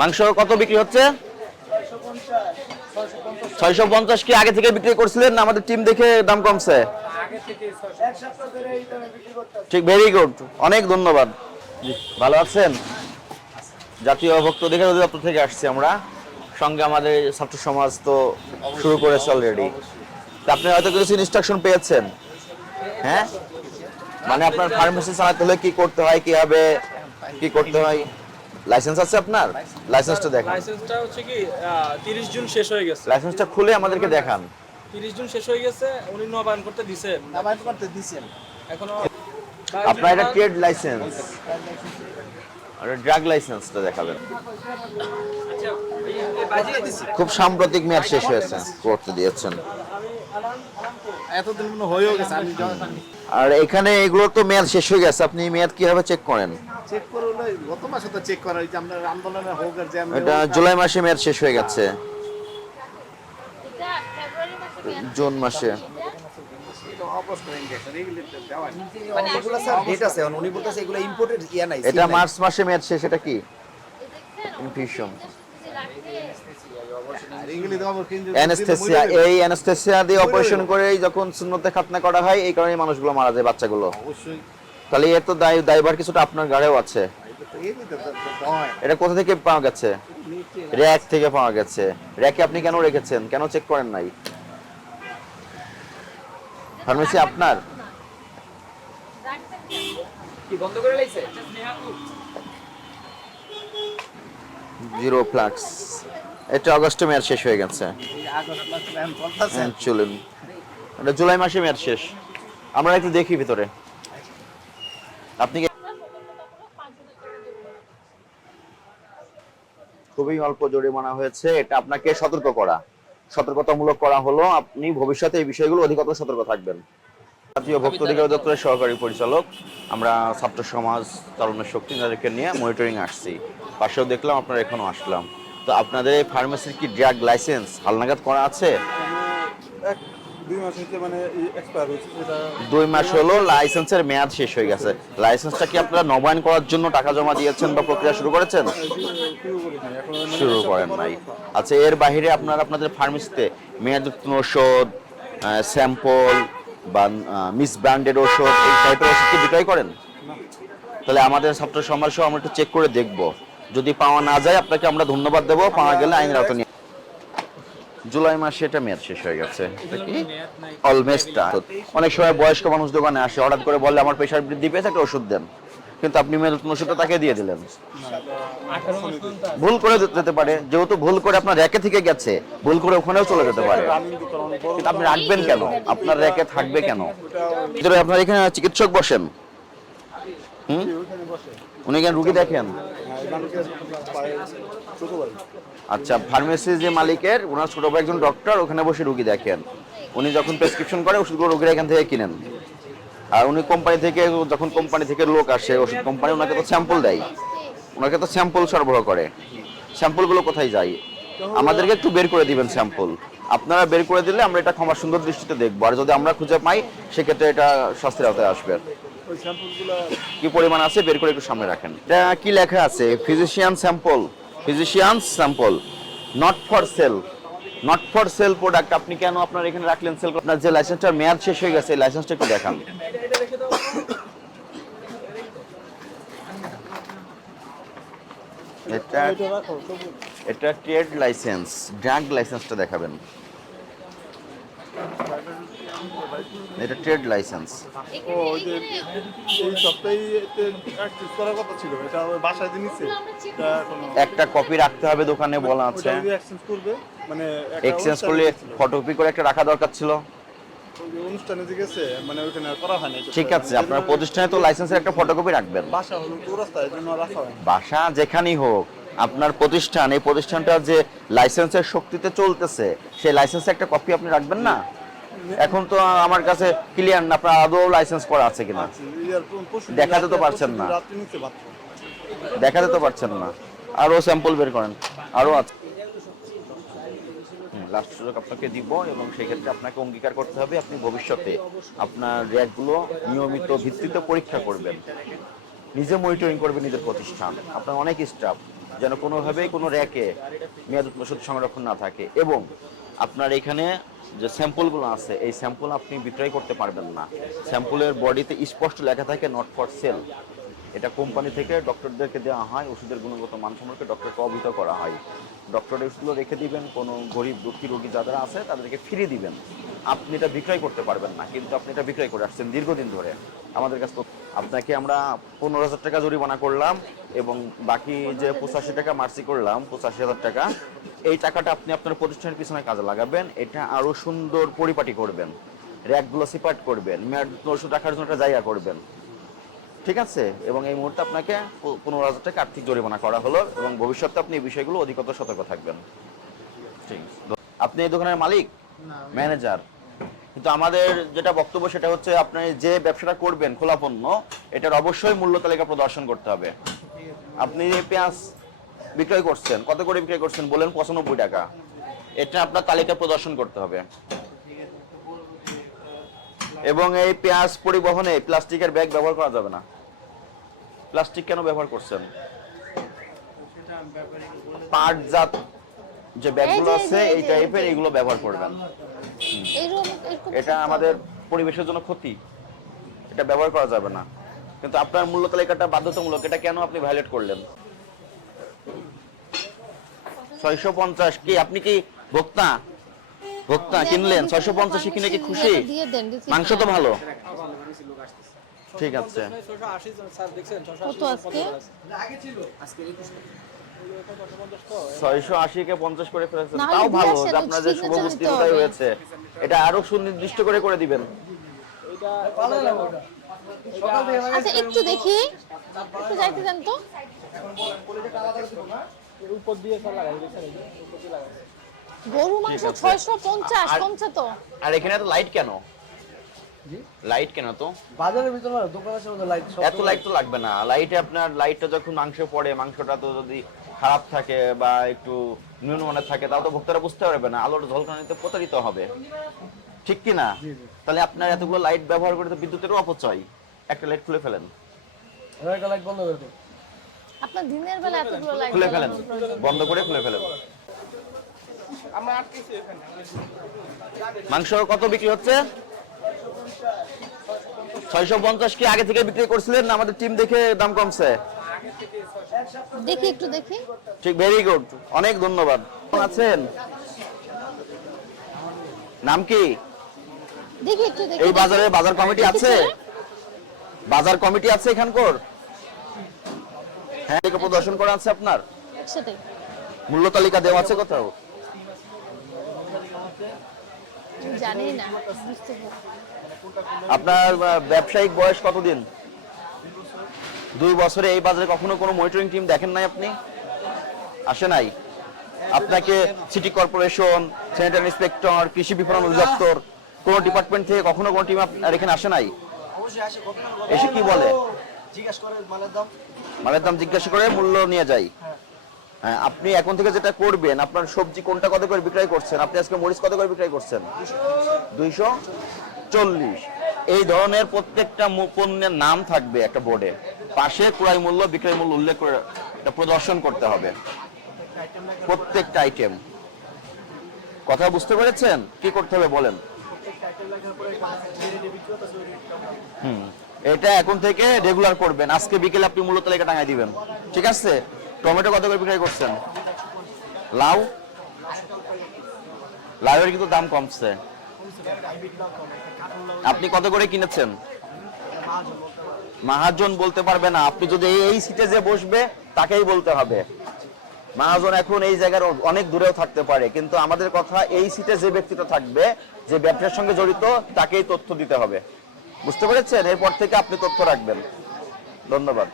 মাংস কত বিক্রি হচ্ছে? ছয়শো পঞ্চাশ। কি আগে থেকে বিক্রি করছিলেন না আমাদের টিম দেখে দাম কমছে? ঠিক ভেরি গুড অনেক ধন্যবাদ। ভালো আছেন? জাতীয় ভক্ত দেখে অধিদপ্তর থেকে আসছি আমরা। সঙ্গে আমাদের ছাত্র সমাজ তো শুরু করেছে অলরেডি আপনি হয়তো কিছু ইনস্ট্রাকশন পেয়েছেন? হ্যাঁ? মানে আপনার ফার্মেসি চালাতে হলে কি করতে হয়, কীভাবে, কি করতে হয়? লাইসেন্স আছে আপনার? লাইসেন্সটা দেখান। লাইসেন্সটা হচ্ছে কি তিরিশ জুন শেষ হয়ে গেছে। লাইসেন্সটা খুলে আমাদেরকে দেখান। তিরিশ জুন শেষ হয়ে গেছে উনি নবায়ন করতে দিছেন নামাজ করতে দিছেন এখনও আপনার এটা ট্রেড লাইসেন্স আর ড্রাগ লাইসেন্সটা দেখাবেন। খুব সাম্প্রতিক মেয়াদ শেষ হয়েছে করতে দিয়েছেন। এতদিন হয়েও গেছে আর এখানে এগুলো তো মেয়াদ শেষ হয়ে গেছে আপনি মেয়াদ কীভাবে চেক করেন? চেক করে হলো গত মাসে তো চেক করা হয়েছে আমরা আন্দোলনের হোক আর যে এটা জুলাই মাসে মেয়াদ শেষ হয়ে গেছে। এটা ফেব্রুয়ারি মাসে মেয়াদ জুন মাসে। নেই। মানে এগুলো স্যার ডেট আছে এখন উনি বলতেছে এগুলো ইম্পোর্টেড ইয়া নাই এটা মার্চ মাসে মেয়াদ শেষ এটা কি? দেখছেন ইনফিউশন অ্যানেস্থেসিয়া এই অ্যানেস্থেসিয়া দিয়ে অপারেশন করে যখন শূন্যতে খাতনা করা হয় এই কারণে মানুষগুলো মারা যায় বাচ্চাগুলো। অবশ্যই। তাহলে এর তো দায় দায়ভার কিছুটা আপনার ঘাড়েও আছে। এটা কোথা থেকে পাওয়া গেছে? র্যাক থেকে পাওয়া গেছে। র্যাকে আপনি কেন রেখেছেন? কেন চেক করেন নাই? ফার্মেসি আপনার? কি বন্ধ করে লাইছে? Zero flux. এটা আগস্টে মেয়াদ শেষ হয়ে গেছে। চলুন। এটা জুলাই মাসে মেয়াদ শেষ। আমরা একটু দেখি ভিতরে। আপনি খুবই অল্প জরিমানা হয়েছে এটা আপনাকে সতর্ক করা। সতর্কতামূলক করা হলো আপনি ভবিষ্যতে এই বিষয়গুলো অধিকতর সতর্ক থাকবেন। জাতীয় ভক্ত অধিকার দপ্তরের সহকারী পরিচালক আমরা ছাত্র সমাজ তরুণের শক্তি তাদেরকে নিয়ে মনিটরিং আসছি। পাশেও দেখলাম আপনারা এখনও আসলাম। তো আপনাদের এই ফার্মেসির কি ড্রাগ লাইসেন্স হালনাগাদ করা আছে? দুই মাস হইতে মানে দুই মাস হলো লাইসেন্সের মেয়াদ শেষ হয়ে গেছে। লাইসেন্সটা কি আপনারা নবায়ন করার জন্য টাকা জমা দিয়েছেন বা প্রক্রিয়া শুরু করেছেন? শুরু শুরু করেন নাই। আচ্ছা এর বাইরে আপনারা আপনাদের ফার্মেসিতে মেয়াদোত্তীর্ণ ওষুধ স্যাম্পল বা মিস ব্র্যান্ডেড ওষুধ এই টাইপের ওষুধ কি বিক্রয় করেন? তাহলে আমাদের ছাত্র সমাজ সহ আমরা একটু চেক করে দেখব। যদি পাওয়া না যায় আপনাকে আমরা ধন্যবাদ দেবো। পাওয়া গেলে আইনের আওতা নিয়ে জুলাই মাসে এটা মেয়াদ শেষ হয়ে গেছে। অলমেস্টটা অনেক সময় বয়স্ক মানুষ দোকানে আসে, হঠাৎ করে বললে আমার প্রেশার বৃদ্ধি পেয়েছে, একটা ওষুধ দেন। কিন্তু আপনি মেয়াদোত্তীর্ণ ওষুধটা তাকে দিয়ে দিলেন। ভুল করে যেতে পারে। যেহেতু ভুল করে আপনার র্যাকে থেকে গেছে, ভুল করে ওখানেও চলে যেতে পারে। কিন্তু আপনি রাখবেন কেন? আপনার র্যাকে থাকবে কেন? ভিতরে আপনার এখানে চিকিৎসক বসেন। হুম? উনি কেন রুগী দেখেন। আচ্ছা ফার্মেসি যে মালিকের ওনার ছোট ভাই একজন ডক্টর ওখানে বসে রুগী দেখেন। উনি যখন প্রেসক্রিপশন করে ওষুধগুলো রুগীরা এখান থেকে কিনেন। আর উনি কোম্পানি থেকে যখন কোম্পানি থেকে লোক আসে ওষুধ কোম্পানি ওনাকে তো স্যাম্পল দেয়। ওনাকে তো স্যাম্পল সরবরাহ করে। স্যাম্পলগুলো কোথায় যায়? আমাদেরকে একটু বের করে দিবেন স্যাম্পল আপনারা বের করে দিলে আমরা এটা ক্ষমা সুন্দর দৃষ্টিতে দেখব। আর যদি আমরা খুঁজে পাই সেক্ষেত্রে এটা শাস্তির আওতায় আসবে। কি পরিমাণ আছে বের করে একটু সামনে রাখেন। এটা কি লেখা আছে? Physician sample physician sample not for sale not for sale product আপনি কেন আপনার এখানে রাখলেন? সেল আপনার যে লাইসেন্সটার মেয়াদ শেষ হয়ে গেছে, এই লাইসেন্সটা একটু দেখান। এটা এটা ট্রেড লাইসেন্স ড্রাগ লাইসেন্সটা দেখাবেন। এটা ট্রেড লাইসেন্স। ও যে এই সপ্তাহে অ্যাক্সেস করার কথা ছিল এটা বাসায় একটা কপি রাখতে হবে দোকানে বলা আছে। এক্সচেঞ্জ করবে মানে এক্সচেঞ্জ করলে ফটোকপি করে একটা রাখা দরকার ছিল। অনুষ্ঠানে যে গেছে মানে ঠিক আছে আপনার প্রতিষ্ঠানে তো লাইসেন্সের একটা ফটোকপি রাখবেন। বাসা হলো চৌরাস্তায় জন্য রাখা হয় বাসা যেখানেই হোক আপনার প্রতিষ্ঠান এই প্রতিষ্ঠানটা যে লাইসেন্সের শক্তিতে চলতেছে সেই লাইসেন্সের একটা কপি আপনি রাখবেন না? এখন তো আমার কাছে ক্লিয়ার না আপনার আদৌ লাইসেন্স করা আছে কিনা? দেখাতে তো পারছেন না। দেখাতে তো পারছেন না। আরও স্যাম্পল বের করেন। আরও আছে লাস্ট সুযোগ আপনাকে দিব এবং সেই ক্ষেত্রে আপনাকে অঙ্গীকার করতে হবে। আপনি ভবিষ্যতে আপনার র্যাকগুলো নিয়মিত ভিত্তিতে পরীক্ষা করবেন। নিজে মনিটরিং করবেন নিজের প্রতিষ্ঠান। আপনার অনেক স্টাফ যেন কোনোভাবেই কোনো র্যাকে মেয়াদ ওষুধ সংরক্ষণ না থাকে। এবং আপনার এখানে যে স্যাম্পলগুলো আছে, এই স্যাম্পল আপনি বিক্রয় করতে পারবেন না। স্যাম্পলের বডিতে স্পষ্ট লেখা থাকে নট ফর সেল এটা কোম্পানি থেকে ডক্টরদেরকে দেওয়া হয়, ওষুধের গুণগত মান সম্পর্কে ডক্টরকে অবহিত করা হয়। ডক্টর ওষুধগুলো রেখে দিবেন, কোনো গরিব দুঃখী রোগী যারা আছে, তাদেরকে ফিরিয়ে দিবেন। আপনি এটা বিক্রয় করতে পারবেন না, কিন্তু আপনি এটা বিক্রয় করে আসছেন দীর্ঘদিন ধরে। আমাদের কাছে আপনাকে আমরা পনেরো হাজার টাকা জরিমানা করলাম এবং বাকি যে পঁচাশি টাকা মার্সি করলাম, পঁচাশি হাজার টাকা এই টাকাটা আপনি আপনার প্রতিষ্ঠানের পিছনে কাজে লাগাবেন এটা আরও সুন্দর পরিপাটি করবেন র্যাকগুলো সিপার্ট করবেন মেয়াদ ওষুধ রাখার জন্য একটা জায়গা করবেন। ঠিক আছে? এবং এই মুহূর্তে আপনাকে পনেরো হাজার টাকা আর্থিক জরিমানা করা হলো এবং ভবিষ্যতে আপনি এই বিষয়গুলো অধিকতর সতর্ক থাকবেন। ঠিক আপনি এই দোকানের মালিক? ম্যানেজার। কিন্তু আমাদের যেটা বক্তব্য সেটা হচ্ছে আপনি যে ব্যবসাটা করবেন খোলা পণ্য এটার অবশ্যই মূল্য তালিকা প্রদর্শন করতে হবে। আপনি পেঁয়াজ বিক্রয় করছেন। কত করে বিক্রয় করছেন? বলেন পঁচানব্বই টাকা। এটা আপনার তালিকা প্রদর্শন করতে হবে। এবং এই পেঁয়াজ পরিবহনে প্লাস্টিকের ব্যাগ ব্যবহার করা যাবে না। প্লাস্টিক কেন ব্যবহার করছেন? পাটজাত যে ব্যাগগুলো আছে এই টাইপের এগুলো ব্যবহার করবেন। এটা আমাদের পরিবেশের জন্য ক্ষতি। এটা ব্যবহার করা যাবে না। কিন্তু আপনার মূল্য তালিকাটা বাধ্যতামূলক এটা কেন আপনি ভায়োলেট করলেন? ছয়শো পঞ্চাশ কি? আপনি কি ভোক্তা? ভোক্তা কিনলেন? ছয়শো পঞ্চাশে কিনে কি খুশি? দিয়ে দেন receipt মাংস তো ভালো। ঠিক আছে। ছয়শো আশি স্যার দেখছেন ছয়শো কত আজকে? ছয়শো আশি কে পঞ্চাশ করে ফেলেছেন। তাও ভালো যে আপনার যে শুভ দিতে বুদ্ধি হয়েছে এটা আরও সুনির্দিষ্ট করে করে দিবেন। আচ্ছা একটু দেখি। একটু যাইতে দেন তো। উপর দিয়ে স্যার লাগাই উপর দিয়ে লাগাই। গরু মাংস ঠিক আছে। ছয়শো পঞ্চাশ আর- কমছে তো। আর এখানে তো লাইট কেন? লাইট কেন তো বাজারের ভিতরে না, দোকানের সামনে লাইট এত লাইট তো লাগবে না। লাইটে আপনার লাইটটা যখন মাংস পড়ে মাংসটা তো যদি খারাপ থাকে বা একটু নিম্নমানের থাকে তাও তো ভক্তরা বুঝতে পারবে না। আলোর ঝলকানিতে প্রতারিত হবে। ঠিক কি না? তাহলে আপনার এতগুলো লাইট ব্যবহার করে তো বিদ্যুতেরও অপচয়। একটা লাইট খুলে ফেলেন। একটা লাইট বন্ধ করে দিন। আপনার দিনের বেলা এতগুলো লাইট খুলে ফেলেন বন্ধ করে খুলে ফেলেন। মাংস কত বিক্রি হচ্ছে? ছয়শো পঞ্চাশ কি আগে থেকে বিক্রি করছিলেন না আমাদের টিম দেখে দাম কমছে? দেখি একটু দেখি। ঠিক ভেরি গুড অনেক ধন্যবাদ। আছেন? নাম কি? দেখি একটু দেখি। এই বাজারে বাজার কমিটি আছে? বাজার কমিটি আছে এখানকার? হ্যাঁ প্রদর্শন করা আছে আপনার? মূল্য তালিকা দেওয়া আছে কোথাও? জানি না আপনার ব্যবসায়িক বয়স কতদিন? দুই বছরে এই বাজারে কখনো কোনো মনিটরিং টিম দেখেন নাই আপনি? আসে নাই? আপনাকে সিটি কর্পোরেশন স্যানিটারি ইন্সপেক্টর কৃষি বিপণন অধিদপ্তর কোন ডিপার্টমেন্ট থেকে কখনো কোনো টিম আপনার এখানে আসে নাই? এসে কি বলে? জিজ্ঞাসা করে মালের দাম? মালের দাম জিজ্ঞাসা করে মূল্য নিয়ে যাই। হ্যাঁ। আপনি এখন থেকে যেটা করবেন আপনার সবজি কোনটা কত করে বিক্রয় করছেন? আপনি আজকে মরিচ কত করে বিক্রয় করছেন? দুইশো চল্লিশ। এই ধরনের প্রত্যেকটা পণ্যের নাম থাকবে একটা বোর্ডে। পাশে ক্রয় মূল্য বিক্রয় মূল্য উল্লেখ করে প্রদর্শন করতে হবে। প্রত্যেকটা আইটেম কথা বুঝতে পেরেছেন? কি করতে হবে বলেন? হুম। এটা এখন থেকে রেগুলার করবেন। আজকে বিকেলে আপনি মূল্য তালিকা টাঙাই দিবেন। ঠিক আছে? টমেটো কত করে বিক্রয় করছেন? লাউ? লাউয়ের কিন্তু দাম কমছে। আপনি কত করে কিনেছেন? মাহাজন বলতে পারবে না। আপনি যদি এই সিটে যে বসবে, তাকেই বলতে হবে। মাহাজন এখন এই জায়গার অনেক দূরেও থাকতে পারে। কিন্তু আমাদের কথা, এই সিটে যে ব্যক্তিটা থাকবে, যে ব্যবসার সঙ্গে জড়িত, তাকেই তথ্য দিতে হবে। বুঝতে পেরেছেন? এরপর থেকে আপনি তথ্য রাখবেন। ধন্যবাদ।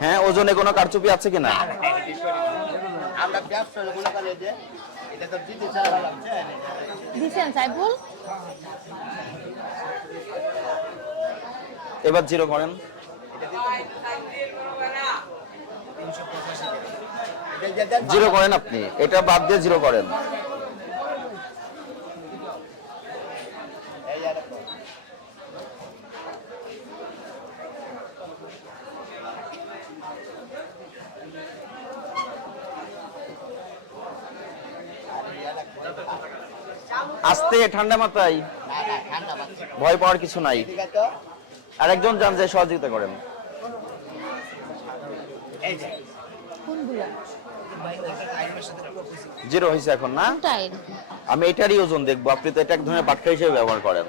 হ্যাঁ ওজনে কোনো কারচুপি আছে কিনা? এবার জিরো করেন। জিরো করেন আপনি। এটা বাদ দিয়ে জিরো করেন। আস্তে ঠান্ডা মাথায়। না না ঠান্ডা পাচ্ছে ভয় পাওয়ার কিছু নাই। তো আরেকজন যান যে সহযোগিতা করেন। এই জিরো হয়েছে এখন না? আমি এটারই ওজন দেখব। আপনি তো এটা এক ধরনের বাটকা হিসেবে ব্যবহার করেন।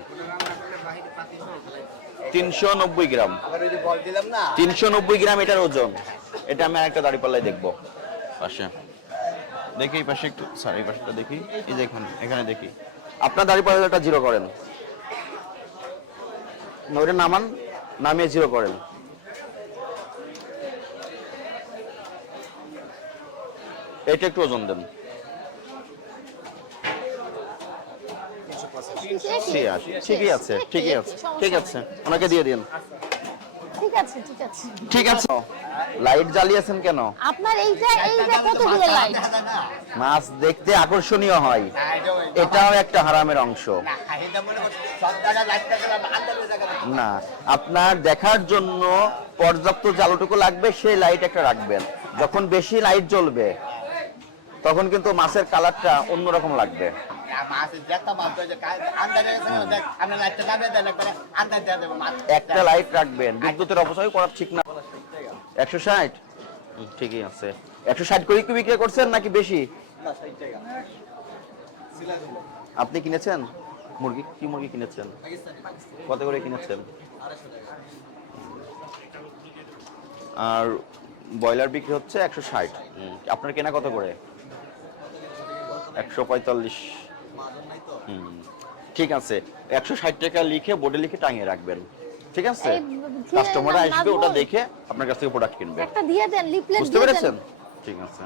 তিনশো নব্বই গ্রাম। আবার ওই যে বল দিলাম না তিনশো নব্বই গ্রাম এটার ওজন। এটা আমি একটা দাড়ি পাল্লাই দেখব। পাশে। দেখি এই পাশে একটু স্যার এই পাশেটা দেখি। এই যে এখানে এখানে দেখি। আপনার দাড়ি পাল্লাটা জিরো করেন। ওটা নামান নামিয়ে জিরো করেন। এটা একটু ওজন দেন। ঠিকই আছে ঠিকই আছে ঠিক আছে। ওনাকে দিয়ে দিন। ঠিক আছে ঠিক আছে। ঠিক আছে। লাইট জ্বালিয়েছেন কেন? আপনার এইটা এইটা কত দিয়ে লাইট? মাছ দেখতে আকর্ষণীয় হয়। এটাও একটা হারামের অংশ। না আপনার দেখার জন্য পর্যাপ্ত জালটুকু লাগবে সেই লাইট একটা রাখবেন। যখন বেশি লাইট জ্বলবে তখন কিন্তু মাছের কালারটা অন্যরকম লাগবে। মাছ একটা লাইট রাখবেন বিদ্যুতের অপচয় করা ঠিক না। একশো ষাট? ঠিকই আছে। একশো ষাট করে কি বিক্রি করছেন নাকি বেশি? আপনি কিনেছেন? মুরগি? কি মুরগি কিনেছেন? কত করে কিনেছেন? আর ব্রয়লার বিক্রি হচ্ছে একশো ষাট। আপনার কেনা কত করে? একশো পঁয়তাল্লিশ। ঠিক আছে। একশো ষাট টাকা লিখে বোর্ডে লিখে টাঙিয়ে রাখবেন। ঠিক আছে? কাস্টমার আসবে ওটা দেখে আপনার কাছ থেকে প্রোডাক্ট কিনবে। একটা দিয়ে দেন লিফলেট বুঝতে পেরেছেন? ঠিক আছে।